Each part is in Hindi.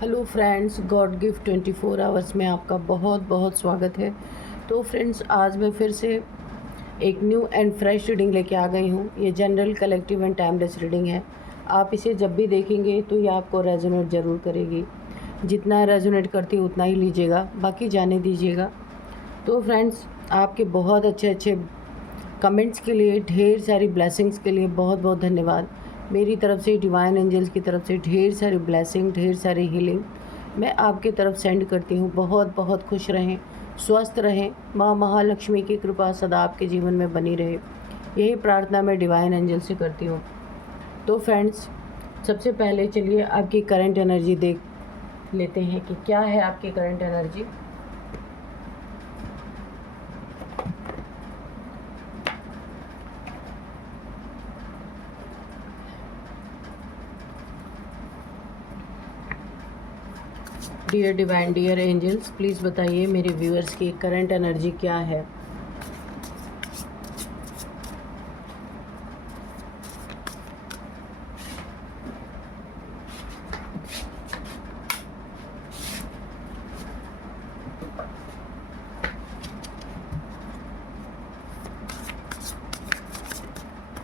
Hello friends, God gift 24 hours में आपका बहुत बहुत स्वागत है। तो फ्रेंड्स, आज मैं फिर से एक न्यू एंड फ्रेश रीडिंग लेके आ गई हूँ। ये general, collective and timeless reading है। आप इसे जब भी देखेंगे तो ये आपको रेजोनेट ज़रूर करेगी। जितना रेजोनेट करती है उतना ही लीजिएगा, बाकी जाने दीजिएगा। तो फ्रेंड्स, आपके बहुत अच्छे अच्छे कमेंट्स के लिए, ढेर सारी ब्लेसिंग्स के लिए बहुत बहुत धन्यवाद। मेरी तरफ से, डिवाइन एंजल्स की तरफ से ढेर सारी ब्लेसिंग, ढेर सारी हीलिंग मैं आपकी तरफ सेंड करती हूँ। बहुत बहुत खुश रहें, स्वस्थ रहें, माँ महालक्ष्मी की कृपा सदा आपके जीवन में बनी रहे, यही प्रार्थना मैं डिवाइन एंजल से करती हूँ। तो फ्रेंड्स, सबसे पहले चलिए आपकी करंट एनर्जी देख लेते हैं कि क्या है आपकी current energy. Dear divine, dear angels, please बताइए मेरे व्यूअर्स की करंट एनर्जी क्या है।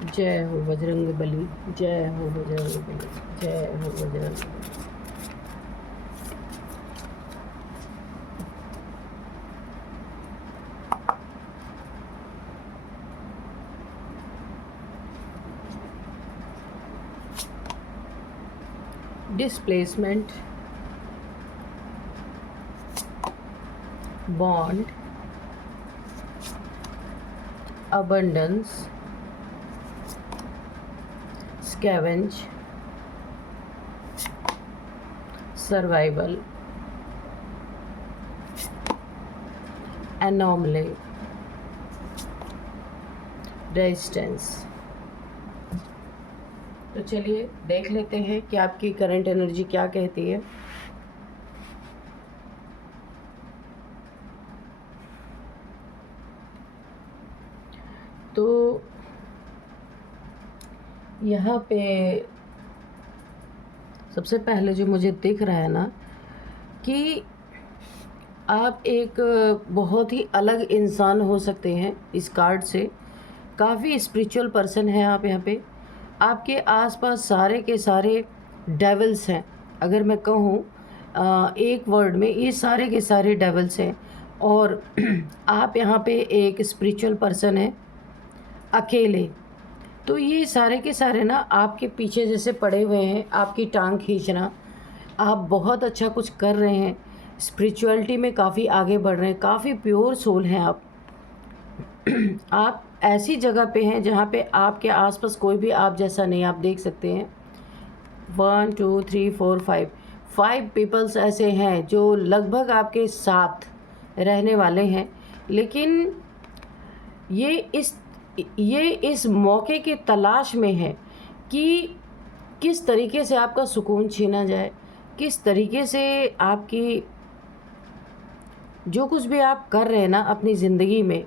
जय हो बजरंग बली, जय हो बजरंग बली, जय हो Bajrang Bali. Displacement, bond, abundance, scavenge, survival, anomaly, resistance. तो चलिए देख लेते हैं कि आपकी करंट एनर्जी क्या कहती है। तो यहाँ पे सबसे पहले जो मुझे दिख रहा है ना, कि आप एक बहुत ही अलग इंसान हो सकते हैं इस कार्ड से। काफ़ी स्पिरिचुअल पर्सन है आप। यहाँ पे आपके आसपास सारे के सारे डेविल्स हैं। अगर मैं कहूँ एक वर्ड में, ये सारे के सारे डेविल्स हैं। और आप यहाँ पे एक स्पिरिचुअल पर्सन है, अकेले। तो ये सारे के सारे ना आपके पीछे जैसे पड़े हुए हैं, आपकी टांग खींचना। आप बहुत अच्छा कुछ कर रहे हैं, स्पिरिचुअलिटी में काफ़ी आगे बढ़ रहे हैं, काफ़ी प्योर सोल हैं आप। आप ऐसी जगह पे हैं जहाँ पे आपके आसपास कोई भी आप जैसा नहीं। आप देख सकते हैं 1 2 3 4 5 पीपल्स ऐसे हैं जो लगभग आपके साथ रहने वाले हैं। लेकिन ये इस मौके की तलाश में है कि किस तरीके से आपका सुकून छीना जाए, किस तरीके से आपकी जो कुछ भी आप कर रहे हैं ना अपनी ज़िंदगी में,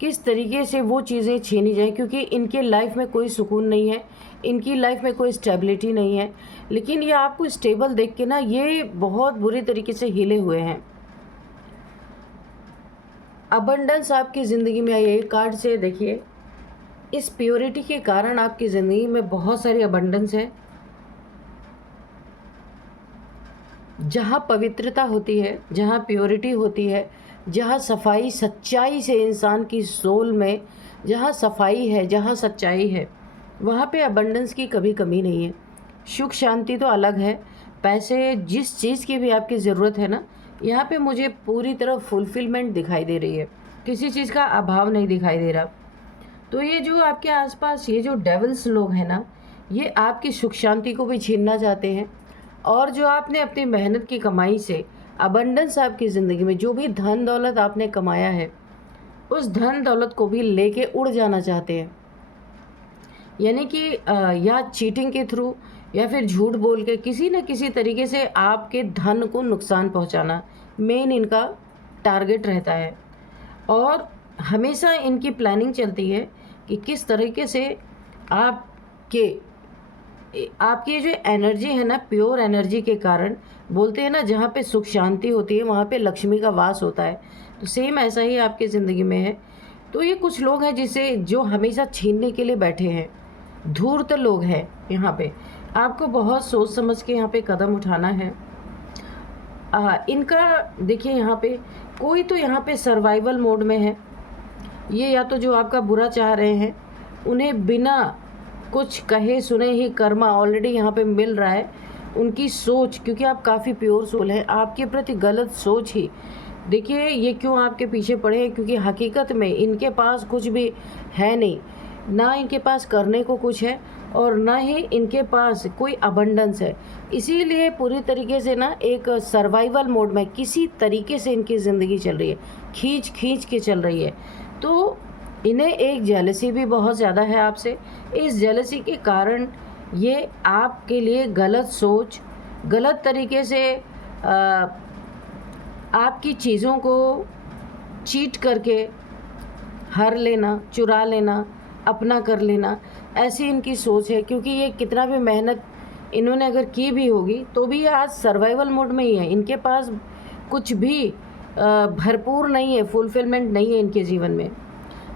किस तरीके से वो चीज़ें छीनी जाएँ। क्योंकि इनके लाइफ में कोई सुकून नहीं है, इनकी लाइफ में कोई स्टेबिलिटी नहीं है। लेकिन ये आपको स्टेबल देख के ना ये बहुत बुरी तरीके से हिले हुए हैं। अबंडेंस आपकी ज़िंदगी में आई है। कार्ड से देखिए, इस प्योरिटी के कारण आपकी ज़िंदगी में बहुत सारी अबंडेंस है। जहाँ पवित्रता होती है, जहाँ प्योरिटी होती है, जहाँ सफाई सच्चाई से इंसान की सोल में जहाँ सफाई है, जहाँ सच्चाई है, वहाँ पे अबंडेंस की कभी कमी नहीं है। सुख शांति तो अलग है, पैसे जिस चीज़ की भी आपकी ज़रूरत है ना, यहाँ पे मुझे पूरी तरह फुलफिलमेंट दिखाई दे रही है। किसी चीज़ का अभाव नहीं दिखाई दे रहा। तो ये जो आपके आसपास ये जो डेविल्स लोग हैं ना, ये आपकी सुख शांति को भी छीनना चाहते हैं। और जो आपने अपनी मेहनत की कमाई से अबंडेंस आपकी ज़िंदगी में जो भी धन दौलत आपने कमाया है, उस धन दौलत को भी लेके उड़ जाना चाहते हैं। यानी कि या चीटिंग के थ्रू या फिर झूठ बोल के किसी न किसी तरीके से आपके धन को नुकसान पहुंचाना मेन इनका टारगेट रहता है। और हमेशा इनकी प्लानिंग चलती है कि किस तरीके से आपके आपकी ये जो एनर्जी है ना, प्योर एनर्जी के कारण, बोलते हैं ना जहाँ पे सुख शांति होती है वहाँ पे लक्ष्मी का वास होता है। तो सेम ऐसा ही आपकी ज़िंदगी में है। तो ये कुछ लोग हैं जिसे जो हमेशा छीनने के लिए बैठे हैं, धूर्त लोग हैं यहाँ पे। आपको बहुत सोच समझ के यहाँ पे कदम उठाना है। इनका देखिए यहाँ पे कोई तो यहाँ पे सर्वाइवल मोड में है। ये या तो जो आपका बुरा चाह रहे हैं, उन्हें बिना कुछ कहे सुने ही कर्मा ऑलरेडी यहाँ पे मिल रहा है। उनकी सोच, क्योंकि आप काफ़ी प्योर सोल हैं, आपके प्रति गलत सोच ही, देखिए ये क्यों आपके पीछे पड़े हैं, क्योंकि हकीकत में इनके पास कुछ भी है नहीं, ना इनके पास करने को कुछ है और ना ही इनके पास कोई अबंडेंस है। इसीलिए पूरी तरीके से ना एक सर्वाइवल मोड में किसी तरीके से इनकी ज़िंदगी चल रही है, खींच खींच के चल रही है। तो इन्हें एक जेलसी भी बहुत ज़्यादा है आपसे। इस जेलसी के कारण ये आपके लिए गलत सोच, गलत तरीके से आपकी चीज़ों को चीट करके हर लेना, चुरा लेना, अपना कर लेना, ऐसी इनकी सोच है। क्योंकि ये कितना भी मेहनत इन्होंने अगर की भी होगी तो भी ये आज सर्वाइवल मोड में ही है। इनके पास कुछ भी भरपूर नहीं है, फुलफिलमेंट नहीं है इनके जीवन में।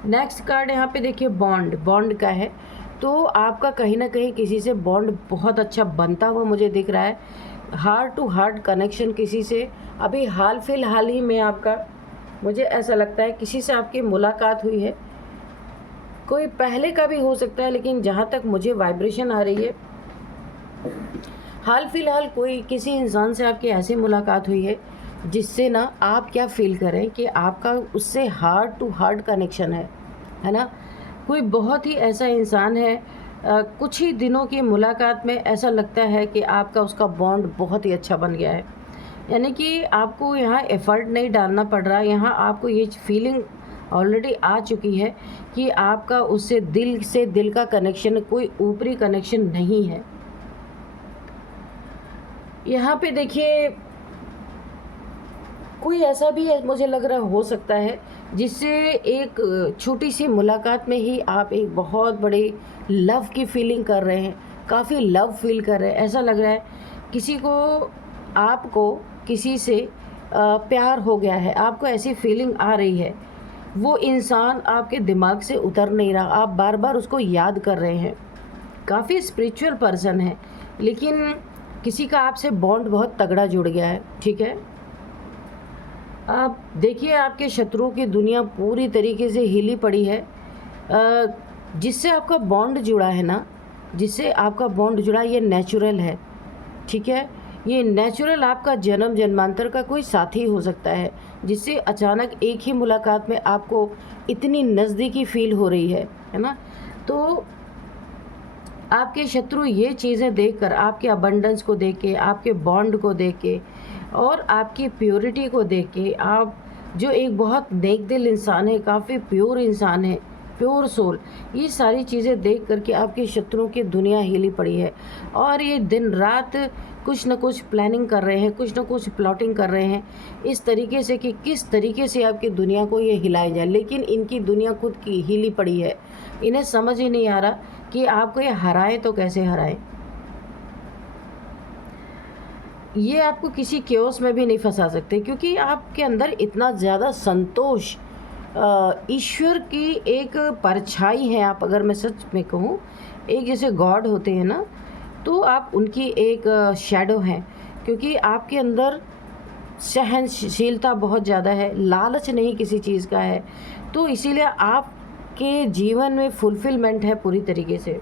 नेक्स्ट कार्ड यहाँ पे देखिए बॉन्ड का है। तो आपका कहीं ना कहीं किसी से बॉन्ड बहुत अच्छा बनता हुआ मुझे दिख रहा है। हार्ट टू हार्ट कनेक्शन किसी से अभी हाल फिलहाल ही में आपका, मुझे ऐसा लगता है किसी से आपकी मुलाकात हुई है। कोई पहले का भी हो सकता है, लेकिन जहाँ तक मुझे वाइब्रेशन आ रही है, हाल फिलहाल कोई किसी इंसान से आपकी ऐसी मुलाकात हुई है जिससे ना आप क्या फील करें कि आपका उससे हार्ट टू हार्ट कनेक्शन है ना। कोई बहुत ही ऐसा इंसान है, कुछ ही दिनों की मुलाकात में ऐसा लगता है कि आपका उसका बॉन्ड बहुत ही अच्छा बन गया है। यानी कि आपको यहाँ एफ़र्ट नहीं डालना पड़ रहा, यहाँ आपको ये फीलिंग ऑलरेडी आ चुकी है कि आपका उससे दिल से दिल का कनेक्शन, कोई ऊपरी कनेक्शन नहीं है। यहाँ पे देखिए कोई ऐसा भी है, मुझे लग रहा हो सकता है जिससे एक छोटी सी मुलाकात में ही आप एक बहुत बड़ी लव की फीलिंग कर रहे हैं, काफ़ी लव फील कर रहे हैं। ऐसा लग रहा है किसी को, आपको किसी से प्यार हो गया है, आपको ऐसी फीलिंग आ रही है। वो इंसान आपके दिमाग से उतर नहीं रहा, आप बार बार उसको याद कर रहे हैं। काफ़ी स्पिरिचुअल पर्सन है, लेकिन किसी का आपसे बॉन्ड बहुत तगड़ा जुड़ गया है, ठीक है। आप देखिए आपके शत्रुओं की दुनिया पूरी तरीके से हिली पड़ी है। जिससे आपका बॉन्ड जुड़ा है ना, जिससे आपका बॉन्ड जुड़ा, ये नेचुरल है, ठीक है। ये नेचुरल आपका जन्म जन्मांतर का कोई साथी हो सकता है, जिससे अचानक एक ही मुलाकात में आपको इतनी नज़दीकी फील हो रही है ना। तो आपके शत्रु ये चीज़ें देखकर, आपके अबंडेंस को देख के, आपके बॉन्ड को देख के और आपकी प्योरिटी को देख के, आप जो एक बहुत नेक दिल इंसान है, काफ़ी प्योर इंसान है, प्योर सोल, ये सारी चीज़ें देख करके आपके शत्रुओं की दुनिया हिली पड़ी है। और ये दिन रात कुछ न कुछ प्लानिंग कर रहे हैं, कुछ न कुछ प्लॉटिंग कर रहे हैं इस तरीके से कि किस तरीके से आपकी दुनिया को ये हिलाया जाए। लेकिन इनकी दुनिया खुद की हिली पड़ी है, इन्हें समझ ही नहीं आ रहा कि आपको ये हराए तो कैसे हराए। ये आपको किसी केओस में भी नहीं फंसा सकते, क्योंकि आपके अंदर इतना ज़्यादा संतोष, ईश्वर की एक परछाई है। आप, अगर मैं सच में कहूँ, एक जैसे गॉड होते हैं ना, तो आप उनकी एक शैडो हैं। क्योंकि आपके अंदर सहनशीलता बहुत ज़्यादा है, लालच नहीं किसी चीज़ का है। तो इसीलिए आपके जीवन में फुलफिलमेंट है पूरी तरीके से।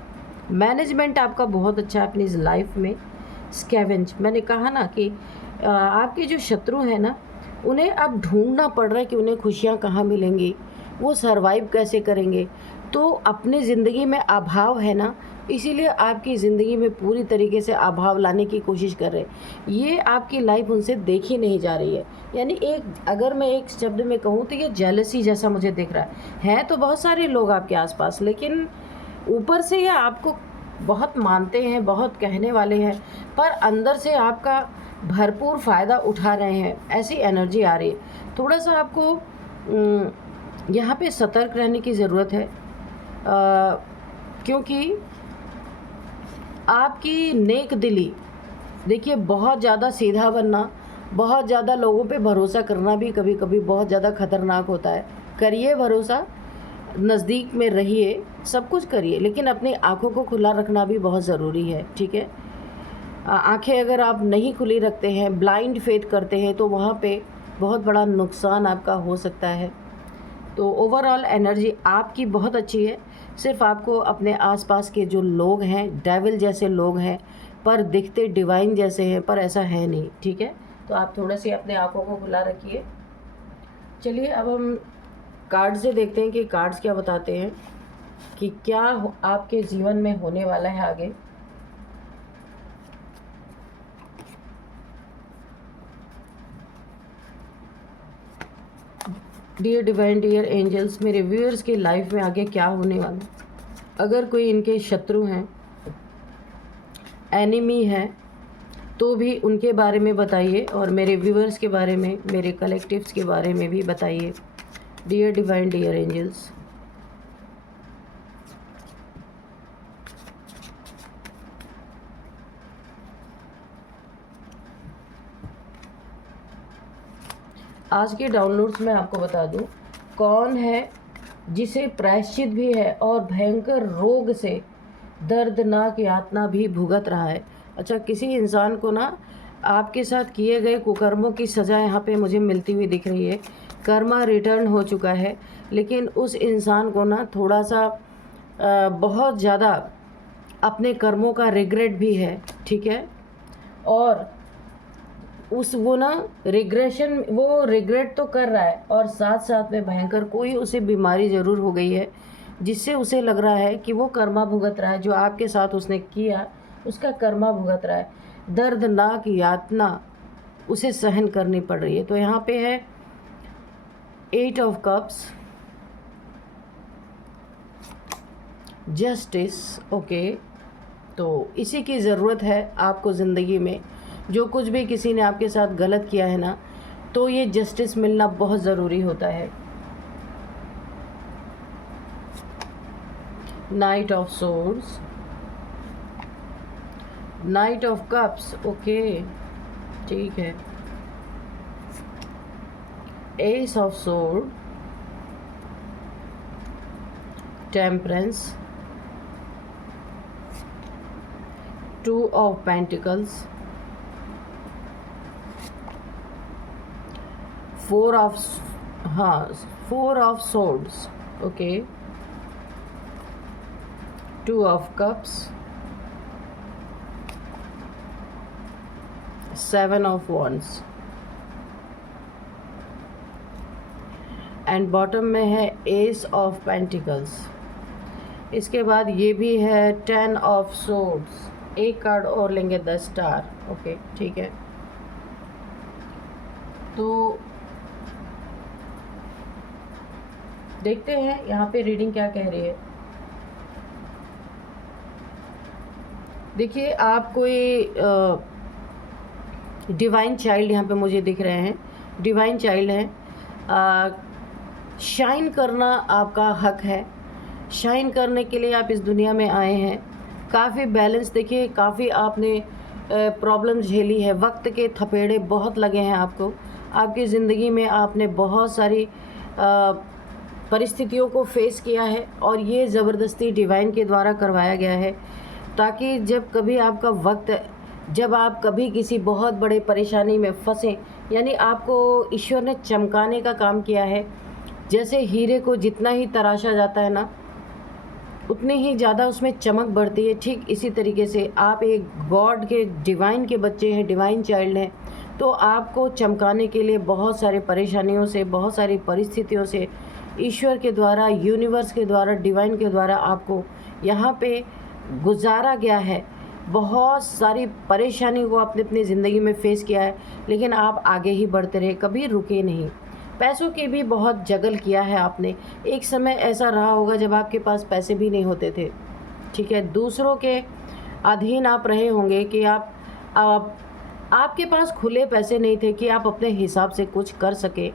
मैनेजमेंट आपका बहुत अच्छा है अपनी इस लाइफ में। स्कैवेंज, मैंने कहा ना कि आपके जो शत्रु हैं ना, उन्हें अब ढूंढना पड़ रहा है कि उन्हें खुशियाँ कहाँ मिलेंगी, वो सरवाइव कैसे करेंगे। तो अपनी ज़िंदगी में अभाव है ना, इसीलिए आपकी ज़िंदगी में पूरी तरीके से अभाव लाने की कोशिश कर रहे हैं। ये आपकी लाइफ उनसे देखी नहीं जा रही है। यानी एक, अगर मैं एक शब्द में कहूँ तो ये जेलसी जैसा मुझे दिख रहा है। तो बहुत सारे लोग आपके आसपास, लेकिन ऊपर से ये आपको बहुत मानते हैं, बहुत कहने वाले हैं, पर अंदर से आपका भरपूर फ़ायदा उठा रहे हैं, ऐसी एनर्जी आ रही है। थोड़ा सा आपको यहाँ पे सतर्क रहने की ज़रूरत है, क्योंकि आपकी नेक दिली, देखिए बहुत ज़्यादा सीधा बनना, बहुत ज़्यादा लोगों पे भरोसा करना भी कभी कभी बहुत ज़्यादा ख़तरनाक होता है। करिए भरोसा, नज़दीक में रहिए, सब कुछ करिए, लेकिन अपनी आँखों को खुला रखना भी बहुत ज़रूरी है, ठीक है। आँखें अगर आप नहीं खुली रखते हैं, ब्लाइंड फेथ करते हैं, तो वहाँ पे बहुत बड़ा नुकसान आपका हो सकता है। तो ओवरऑल एनर्जी आपकी बहुत अच्छी है, सिर्फ आपको अपने आसपास के जो लोग हैं, डेविल जैसे लोग हैं, पर दिखते डिवाइन जैसे हैं, पर ऐसा है नहीं, ठीक है। तो आप थोड़ा सी अपने आँखों को खुला रखिए। चलिए अब हम कार्ड से देखते हैं कि कार्ड्स क्या बताते हैं कि क्या आपके जीवन में होने वाला है आगे। डियर डिवाइन, डियर एंजल्स, मेरे व्यूअर्स की लाइफ में आगे क्या होने वाला है। अगर कोई इनके शत्रु हैं, एनिमी हैं, तो भी उनके बारे में बताइए, और मेरे व्यूअर्स के बारे में, मेरे कलेक्टिव्स के बारे में भी बताइए। डियर डिवाइन, डियर एंजल्स, आज के डाउनलोड्स में आपको बता दूं कौन है जिसे प्रायश्चित भी है और भयंकर रोग से दर्दनाक यातना भी भुगत रहा है। अच्छा, किसी इंसान को ना आपके साथ किए गए कुकर्मों की सज़ा यहाँ पे मुझे मिलती हुई दिख रही है। कर्मा रिटर्न हो चुका है, लेकिन उस इंसान को ना थोड़ा सा बहुत ज़्यादा अपने कर्मों का रिग्रेट भी है, ठीक है। और वो ना वो रिग्रेट तो कर रहा है, और साथ साथ में भयंकर कोई उसे बीमारी ज़रूर हो गई है, जिससे उसे लग रहा है कि वो कर्मा भुगत रहा है, जो आपके साथ उसने किया उसका कर्मा भुगत रहा है। दर्दनाक यातना उसे सहन करनी पड़ रही है। तो यहाँ पे है 8 ऑफ कप्स, जस्टिस, ओके। तो इसी की ज़रूरत है आपको ज़िंदगी में। जो कुछ भी किसी ने आपके साथ गलत किया है ना, तो ये जस्टिस मिलना बहुत ज़रूरी होता है। Night of swords, night of cups, okay, ठीक है। S of sword, temperance, 2 of pentacles, 4 of swords, okay, 2 of cups, 7 of wands, and bottom में है एस ऑफ पेंटिकल्स। इसके बाद ये भी है 10 ऑफ swords। एक कार्ड और लेंगे, 10 स्टार, ओके, ठीक है। तो देखते हैं यहाँ पे रीडिंग क्या कह रही है। देखिए, आप कोई डिवाइन चाइल्ड यहाँ पे मुझे दिख रहे हैं, डिवाइन चाइल्ड हैं। शाइन करना आपका हक है, शाइन करने के लिए आप इस दुनिया में आए हैं। काफ़ी बैलेंस, देखिए काफ़ी आपने प्रॉब्लम झेली है, वक्त के थपेड़े बहुत लगे हैं आपको, आपकी ज़िंदगी में आपने बहुत सारी परिस्थितियों को फेस किया है, और ये ज़बरदस्ती डिवाइन के द्वारा करवाया गया है, ताकि जब कभी आपका वक्त, जब आप कभी किसी बहुत बड़े परेशानी में फंसें, यानी आपको ईश्वर ने चमकाने का काम किया है। जैसे हीरे को जितना ही तराशा जाता है ना, उतनी ही ज़्यादा उसमें चमक बढ़ती है, ठीक इसी तरीके से आप एक गॉड के, डिवाइन के बच्चे हैं, डिवाइन चाइल्ड हैं, तो आपको चमकाने के लिए बहुत सारे परेशानियों से, बहुत सारी परिस्थितियों से ईश्वर के द्वारा, यूनिवर्स के द्वारा, डिवाइन के द्वारा आपको यहाँ पे गुजारा गया है। बहुत सारी परेशानी को आपने अपनी ज़िंदगी में फ़ेस किया है, लेकिन आप आगे ही बढ़ते रहे, कभी रुके नहीं। पैसों की भी बहुत जगल किया है आपने। एक समय ऐसा रहा होगा जब आपके पास पैसे भी नहीं होते थे, ठीक है। दूसरों के अधीन आप रहे होंगे कि आपके पास खुले पैसे नहीं थे कि आप अपने हिसाब से कुछ कर सके।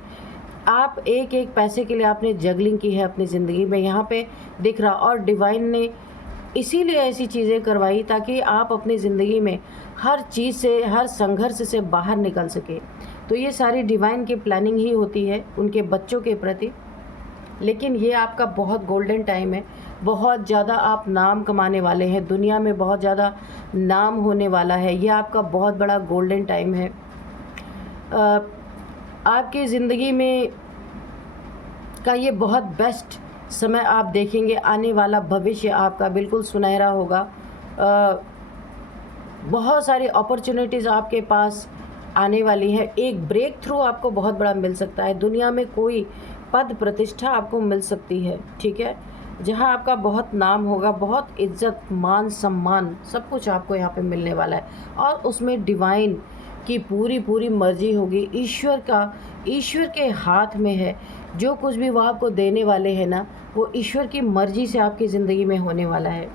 आप एक एक पैसे के लिए आपने जगलिंग की है अपनी ज़िंदगी में, यहाँ पे दिख रहा। और डिवाइन ने इसीलिए ऐसी चीज़ें करवाई ताकि आप अपनी ज़िंदगी में हर चीज़ से, हर संघर्ष से बाहर निकल सके। तो ये सारी डिवाइन की प्लानिंग ही होती है उनके बच्चों के प्रति। लेकिन ये आपका बहुत गोल्डन टाइम है, बहुत ज़्यादा आप नाम कमाने वाले हैं, दुनिया में बहुत ज़्यादा नाम होने वाला है। ये आपका बहुत बड़ा गोल्डन टाइम है। आपकी ज़िंदगी में का ये बहुत बेस्ट समय आप देखेंगे। आने वाला भविष्य आपका बिल्कुल सुनहरा होगा। बहुत सारी अपॉर्चुनिटीज़ आपके पास आने वाली है। एक ब्रेक थ्रू आपको बहुत बड़ा मिल सकता है। दुनिया में कोई पद प्रतिष्ठा आपको मिल सकती है, ठीक है, जहां आपका बहुत नाम होगा, बहुत इज्जत, मान, सम्मान, सब कुछ आपको यहाँ पे मिलने वाला है। और उसमें डिवाइन की पूरी पूरी मर्जी होगी। ईश्वर के हाथ में है। जो कुछ भी वो आपको देने वाले हैं ना, वो ईश्वर की मर्जी से आपकी ज़िंदगी में होने वाला है।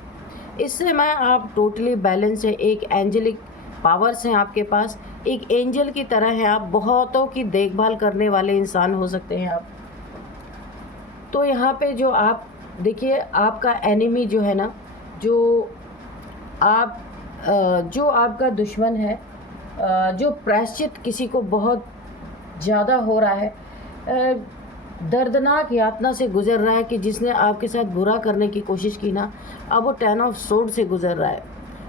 इस समय आप टोटली बैलेंस है। एक एंजेलिक पावर्स हैं आपके पास, एक एंजल की तरह हैं आप। बहुतों की देखभाल करने वाले इंसान हो सकते हैं आप। तो यहाँ पे जो आप देखिए, आपका एनिमी जो है ना, जो आपका दुश्मन है, जो प्रायश्चित किसी को बहुत ज़्यादा हो रहा है, दर्दनाक यातना से गुजर रहा है, कि जिसने आपके साथ बुरा करने की कोशिश की ना, अब वो 10 ऑफ सोर्ड से गुजर रहा है।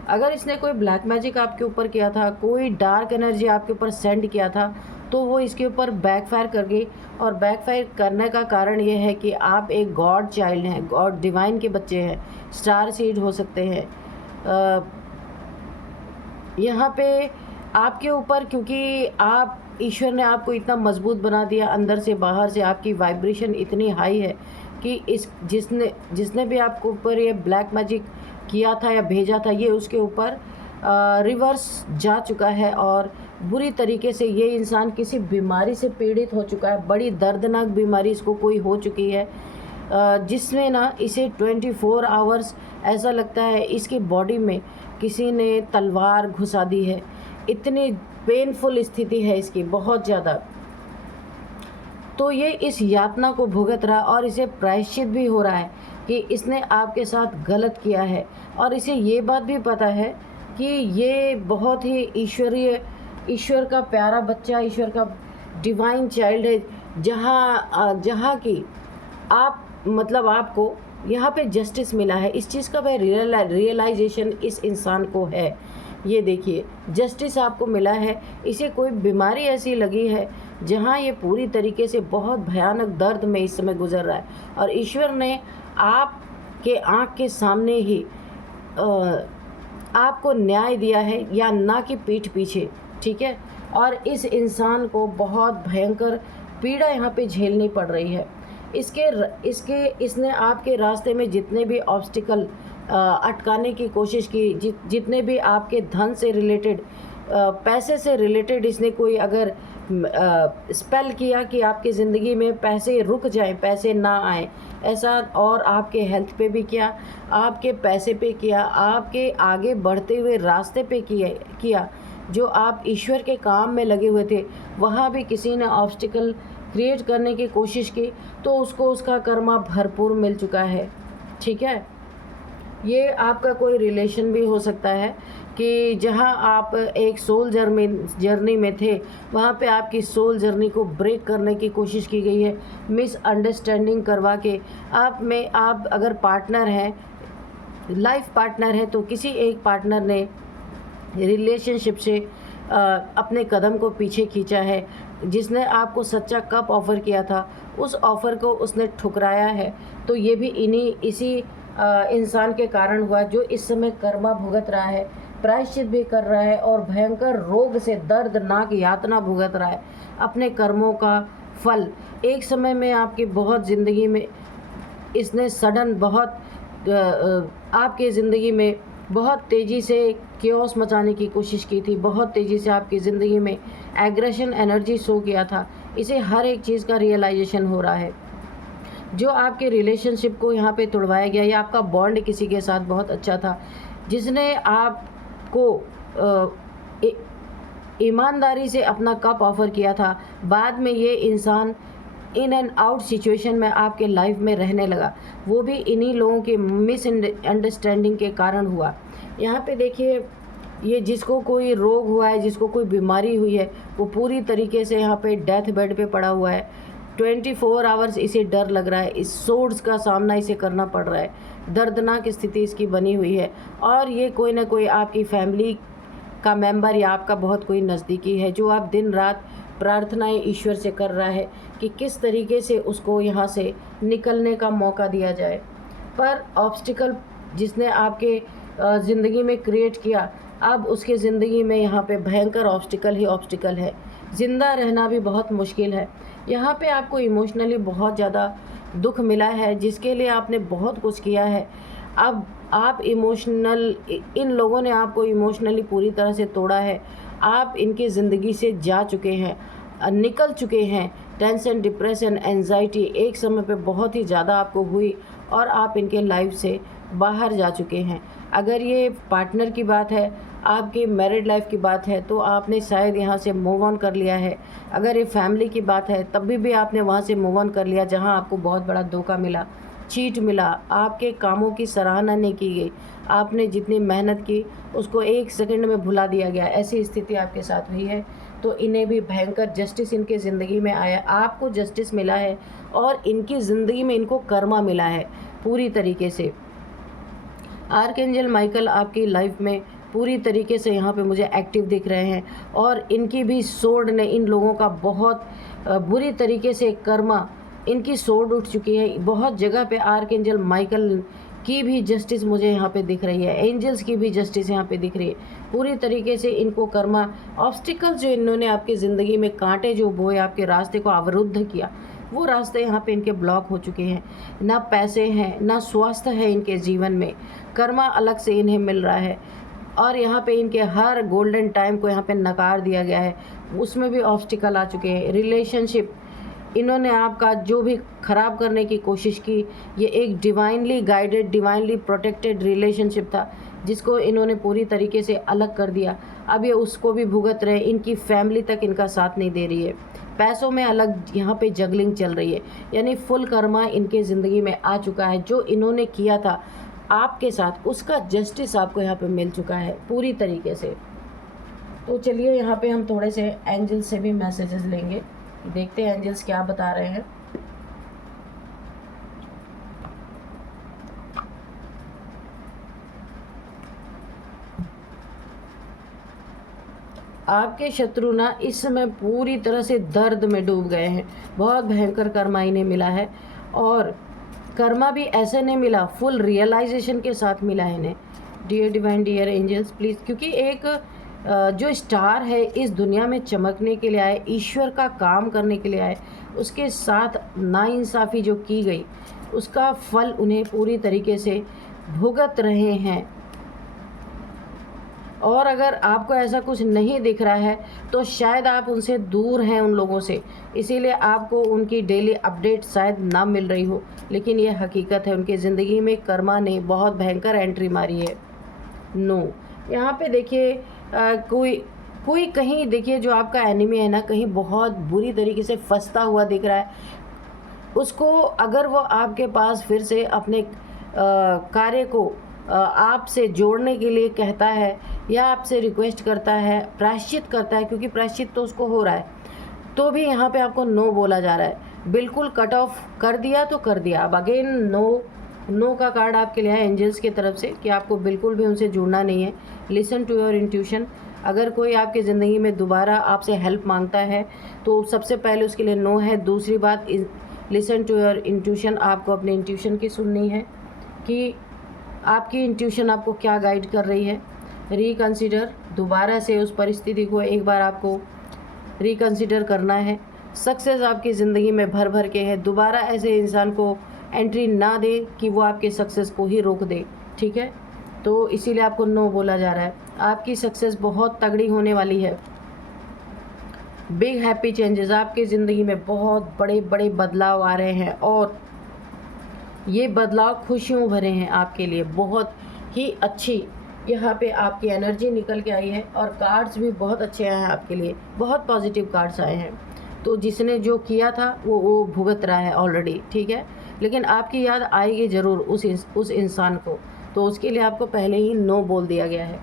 अगर इसने कोई ब्लैक मैजिक आपके ऊपर किया था, कोई डार्क एनर्जी आपके ऊपर सेंड किया था, तो वो इसके ऊपर बैकफायर कर गई। और बैकफायर करने का कारण ये है कि आप एक गॉड चाइल्ड हैं, गॉड डिवाइन के बच्चे हैं, स्टार सीड हो सकते हैं। यहाँ पे आपके ऊपर, क्योंकि आप, ईश्वर ने आपको इतना मजबूत बना दिया अंदर से बाहर से, आपकी वाइब्रेशन इतनी हाई है कि जिसने भी आपके ऊपर ये ब्लैक मैजिक किया था या भेजा था, ये उसके ऊपर रिवर्स जा चुका है। और बुरी तरीके से ये इंसान किसी बीमारी से पीड़ित हो चुका है। बड़ी दर्दनाक बीमारी इसको कोई हो चुकी है, जिसमें ना इसे 24 आवर्स ऐसा लगता है इसकी बॉडी में किसी ने तलवार घुसा दी है। इतनी पेनफुल स्थिति है इसकी, बहुत ज़्यादा। तो ये इस यातना को भुगत रहा, और इसे प्रायश्चित भी हो रहा है कि इसने आपके साथ गलत किया है। और इसे ये बात भी पता है कि ये बहुत ही ईश्वर का प्यारा बच्चा, ईश्वर का डिवाइन चाइल्ड है, जहाँ की आप, मतलब आपको यहाँ पे जस्टिस मिला है। इस चीज़ का वह रियलाइजेशन इस इंसान को है। ये देखिए, जस्टिस आपको मिला है। इसे कोई बीमारी ऐसी लगी है जहाँ ये पूरी तरीके से बहुत भयानक दर्द में इस समय गुजर रहा है, और ईश्वर ने आपके आँख के सामने ही आपको न्याय दिया है, या ना कि पीठ पीछे, ठीक है। और इस इंसान को बहुत भयंकर पीड़ा यहाँ पे झेलनी पड़ रही है। इसने आपके रास्ते में जितने भी ऑब्स्टिकल अटकाने की कोशिश की, जितने भी आपके धन से रिलेटेड, पैसे से रिलेटेड इसने कोई अगर स्पेल किया कि आपकी ज़िंदगी में पैसे रुक जाएं, पैसे ना आए, ऐसा, और आपके हेल्थ पे भी किया, आपके पैसे पे किया, आपके आगे बढ़ते हुए रास्ते पे किया, जो आप ईश्वर के काम में लगे हुए थे, वहाँ भी किसी ने ऑब्स्टिकल क्रिएट करने की कोशिश की, तो उसको उसका कर्मा भरपूर मिल चुका है, ठीक है। ये आपका कोई रिलेशन भी हो सकता है कि जहाँ आप एक सोल जर्नी में थे, वहाँ पे आपकी सोल जर्नी को ब्रेक करने की कोशिश की गई है, मिसअंडरस्टैंडिंग करवा के। आप अगर पार्टनर हैं, लाइफ पार्टनर है, तो किसी एक पार्टनर ने रिलेशनशिप से अपने कदम को पीछे खींचा है। जिसने आपको सच्चा कप ऑफ़र किया था, उस ऑफ़र को उसने ठुकराया है। तो ये भी इसी इंसान के कारण हुआ, जो इस समय कर्मा भुगत रहा है, प्रायश्चित भी कर रहा है, और भयंकर रोग से दर्दनाक यातना भुगत रहा है अपने कर्मों का फल। एक समय में आपकी बहुत ज़िंदगी में इसने सडन आपकी ज़िंदगी में बहुत तेज़ी से क्योस मचाने की कोशिश की थी, बहुत तेज़ी से आपकी ज़िंदगी में एग्रेशन एनर्जी शो किया था। इसे हर एक चीज़ का रियलाइजेशन हो रहा है। जो आपके रिलेशनशिप को यहाँ पे तोड़वाया गया, या आपका बॉन्ड किसी के साथ बहुत अच्छा था, जिसने आपको ईमानदारी से अपना कप ऑफ़र किया था, बाद में ये इंसान इन एंड आउट सिचुएशन में आपके लाइफ में रहने लगा, वो भी इन्हीं लोगों के मिसअंडरस्टैंडिंग के कारण हुआ। यहाँ पे देखिए, ये जिसको कोई रोग हुआ है, जिसको कोई बीमारी हुई है, वो पूरी तरीके से यहाँ पे डेथ बेड पे पड़ा हुआ है। 24 आवर्स इसे डर लग रहा है, इस सोर्स का सामना इसे करना पड़ रहा है, दर्दनाक स्थिति इसकी बनी हुई है। और ये कोई ना कोई आपकी फैमिली का मेंबर या आपका बहुत कोई नज़दीकी है, जो आप दिन रात प्रार्थनाएं ईश्वर से कर रहा है कि किस तरीके से उसको यहाँ से निकलने का मौका दिया जाए। पर ऑब्स्टिकल जिसने आपके ज़िंदगी में क्रिएट किया, अब उसके ज़िंदगी में यहाँ पे भयंकर ऑब्स्टिकल ही ऑब्स्टिकल है। ज़िंदा रहना भी बहुत मुश्किल है। यहाँ पे आपको इमोशनली बहुत ज़्यादा दुख मिला है, जिसके लिए आपने बहुत कुछ किया है। अब आप इमोशनल, इन लोगों ने आपको इमोशनली पूरी तरह से तोड़ा है। आप इनकी ज़िंदगी से जा चुके हैं, निकल चुके हैं। टेंशन, डिप्रेशन, एंजाइटी एक समय पे बहुत ही ज़्यादा आपको हुई और आप इनके लाइफ से बाहर जा चुके हैं। अगर ये पार्टनर की बात है, आपके मैरिड लाइफ की बात है, तो आपने शायद यहाँ से मूव ऑन कर लिया है। अगर ये फैमिली की बात है, तब भी आपने वहाँ से मूव ऑन कर लिया, जहाँ आपको बहुत बड़ा धोखा मिला, चीट मिला, आपके कामों की सराहना नहीं की गई, आपने जितनी मेहनत की उसको 1 सेकंड में भुला दिया गया, ऐसी स्थिति आपके साथ हुई है। तो इन्हें भी भयंकर जस्टिस इनके ज़िंदगी में आया, आपको जस्टिस मिला है और इनकी ज़िंदगी में इनको कर्मा मिला है पूरी तरीके से। आर्कएंजल माइकल आपकी लाइफ में पूरी तरीके से यहाँ पे मुझे एक्टिव दिख रहे हैं और इनकी भी सोर्ड ने इन लोगों का बहुत बुरी तरीके से कर्मा, इनकी सोर्ड उठ चुकी है। बहुत जगह पे आर्कएंजल माइकल की भी जस्टिस मुझे यहाँ पे दिख रही है, एंजल्स की भी जस्टिस यहाँ पे दिख रही है। पूरी तरीके से इनको कर्मा, ऑब्स्टिकल जो इन्होंने आपकी ज़िंदगी में कांटे जो बोए, आपके रास्ते को अवरुद्ध किया, वो रास्ते यहाँ पे इनके ब्लॉक हो चुके हैं। ना पैसे हैं, ना स्वास्थ्य है इनके जीवन में, कर्मा अलग से इन्हें मिल रहा है और यहाँ पे इनके हर गोल्डन टाइम को यहाँ पे नकार दिया गया है, उसमें भी ऑब्स्टिकल आ चुके हैं। रिलेशनशिप, इन्होंने आपका जो भी ख़राब करने की कोशिश की, ये एक divinely guided, divinely protected relationship था, जिसको इन्होंने पूरी तरीके से अलग कर दिया। अब ये उसको भी भुगत रहे, इनकी फैमिली तक इनका साथ नहीं दे रही है। पैसों में अलग यहाँ पे जगलिंग चल रही है, यानी फुल कर्मा इनके ज़िंदगी में आ चुका है। जो इन्होंने किया था आपके साथ, उसका जस्टिस आपको यहाँ पे मिल चुका है पूरी तरीके से। तो चलिए यहाँ पे हम थोड़े से एंजल्स से भी मैसेजेस लेंगे, देखते हैं एंजल्स क्या बता रहे हैं। आपके शत्रु ना इस समय पूरी तरह से दर्द में डूब गए हैं, बहुत भयंकर कर्मा इन्हें मिला है और कर्मा भी ऐसे नहीं मिला, फुल रियलाइजेशन के साथ मिला है इन्हें। Dear divine, dear angels please, क्योंकि एक जो स्टार है इस दुनिया में चमकने के लिए आए, ईश्वर का काम करने के लिए आए, उसके साथ नाइंसाफ़ी जो की गई उसका फल उन्हें पूरी तरीके से भुगत रहे हैं। और अगर आपको ऐसा कुछ नहीं दिख रहा है तो शायद आप उनसे दूर हैं, उन लोगों से, इसीलिए आपको उनकी डेली अपडेट शायद ना मिल रही हो, लेकिन ये हकीकत है। उनकी ज़िंदगी में कर्मा ने बहुत भयंकर एंट्री मारी है। नो, यहाँ पे देखिए कोई कहीं देखिए जो आपका एनिमी है ना, कहीं बहुत बुरी तरीके से फंसता हुआ दिख रहा है। उसको अगर वो आपके पास फिर से अपने कार्य को आपसे जोड़ने के लिए कहता है या आपसे रिक्वेस्ट करता है, प्रायश्चित करता है, क्योंकि प्रायश्चित तो उसको हो रहा है, तो भी यहाँ पे आपको नो बोला जा रहा है। बिल्कुल कट ऑफ कर दिया तो कर दिया। अब अगेन नो का कार्ड आपके लिए है एंजल्स की तरफ से कि आपको बिल्कुल भी उनसे जुड़ना नहीं है। Listen to your intuition. अगर कोई आपकी ज़िंदगी में दोबारा आपसे हेल्प मांगता है तो सबसे पहले उसके लिए नो है। दूसरी बात, लिसन टू योर इंट्यूशन, आपको अपने इंट्यूशन की सुननी है कि आपकी इंट्यूशन आपको क्या गाइड कर रही है। रिकंसिडर, दोबारा से उस परिस्थिति को एक बार आपको रिकंसिडर करना है। सक्सेस आपकी ज़िंदगी में भर भर के है, दोबारा ऐसे इंसान को एंट्री ना दे कि वो आपके सक्सेस को ही रोक दे, ठीक है। तो इसीलिए आपको नो बोला जा रहा है। आपकी सक्सेस बहुत तगड़ी होने वाली है। बिग हैप्पी चेंजेस, आपकी ज़िंदगी में बहुत बड़े बड़े बदलाव आ रहे हैं और ये बदलाव खुशियों भरे हैं आपके लिए। बहुत ही अच्छी यहाँ पे आपकी एनर्जी निकल के आई है और कार्ड्स भी बहुत अच्छे आए हैं आपके लिए, बहुत पॉजिटिव कार्ड्स आए हैं। तो जिसने जो किया था वो भुगत रहा है ऑलरेडी, ठीक है। लेकिन आपकी याद आएगी ज़रूर उस इंसान को, तो उसके लिए आपको पहले ही नो बोल दिया गया है।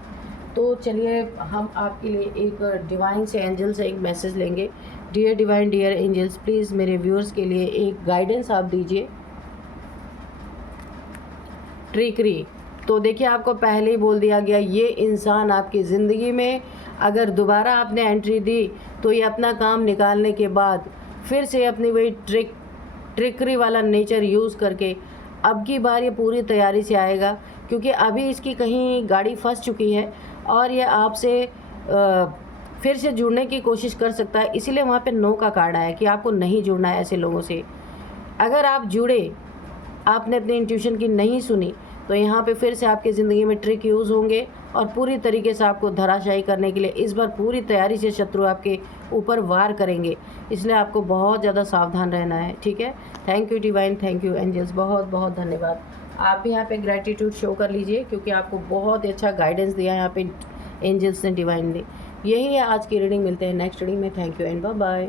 तो चलिए हम आपके लिए एक डिवाइन से, एंजल से एक मैसेज लेंगे। Dear divine, dear angels, please मेरे व्यूअर्स के लिए एक गाइडेंस आप दीजिए। ट्रिकरी, तो देखिए आपको पहले ही बोल दिया गया, ये इंसान आपकी ज़िंदगी में अगर दोबारा आपने एंट्री दी तो ये अपना काम निकालने के बाद फिर से अपनी वही ट्रिकरी वाला नेचर यूज़ करके अब की बार ये पूरी तैयारी से आएगा, क्योंकि अभी इसकी कहीं गाड़ी फंस चुकी है और ये आपसे फिर से जुड़ने की कोशिश कर सकता है। इसीलिए वहाँ पे नो का कार्ड आया कि आपको नहीं जुड़ना है ऐसे लोगों से। अगर आप जुड़े, आपने अपनी इंट्यूशन की नहीं सुनी, तो यहाँ पे फिर से आपकी ज़िंदगी में ट्रिक यूज़ होंगे और पूरी तरीके से आपको धराशायी करने के लिए इस बार पूरी तैयारी से शत्रु आपके ऊपर वार करेंगे। इसलिए आपको बहुत ज़्यादा सावधान रहना है, ठीक है। Thank you divine, thank you angels, बहुत बहुत धन्यवाद। आप भी यहाँ पे ग्रैटिट्यूड शो कर लीजिए, क्योंकि आपको बहुत ही अच्छा गाइडेंस दिया यहाँ पे एंजल्स ने, डिवाइन ने। यही है आज की रीडिंग। मिलते हैं नेक्स्ट रीडिंग में। Thank you and bye bye.